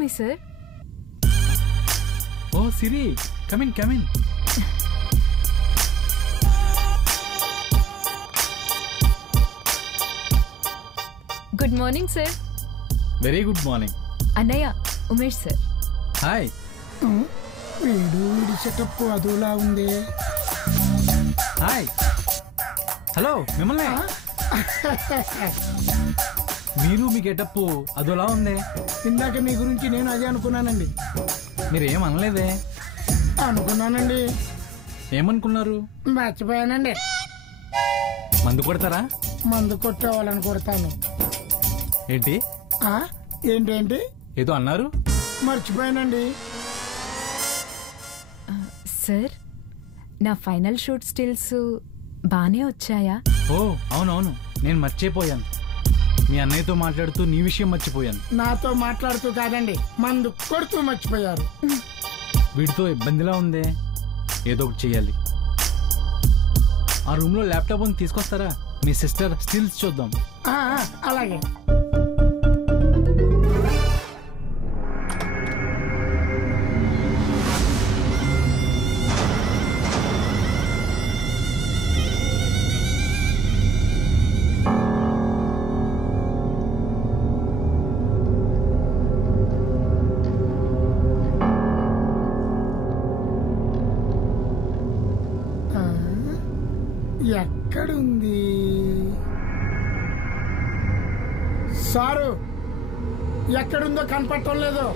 మీ sir. Oh Siri, come in come in. Good morning sir. Very good morning. అన్నయ్య Umesh sir. Hi. వీడి setup అదోలా ఉంది. Hi. Hello మిమ్మల్ని. మీరు మీ గెటప్ అదోలా ఉంది. ఇందాక మీ గురించి నేను అదే అనుకున్నానండి. మీరేం అనలేదే. అనుకున్నానండి. ఏమనుకున్నారు? మర్చిపోయానండి. మందు కొడతారా? మందు కొట్టేవాళ్ళని కొడతాను. ఏంటి ఏంటేంటి ఏదో అన్నారు? మర్చిపోయానండి. సార్ నా ఫైనల్ షూట్ స్టిల్స్ బానే వచ్చాయా? ఓ అవునవును, నేను మర్చిపోయాను. మీ అన్నయ్యతో మాట్లాడుతూ నీ విషయం మర్చిపోయాను. నాతో మాట్లాడుతూ కాదండి, మందు కొడుతూ మర్చిపోయారు. వీడితో ఇబ్బందిలా ఉందే, ఏదో ఒకటి చెయ్యాలి. ఆ రూమ్ లో ల్యాప్టాప్ ఉంది, తీసుకొస్తారా? మీ సిస్టర్ స్టిల్స్ చూద్దాం. అలాగే. ఎక్కడుంది సారు? ఎక్కడుందో కనపడటం లేదు.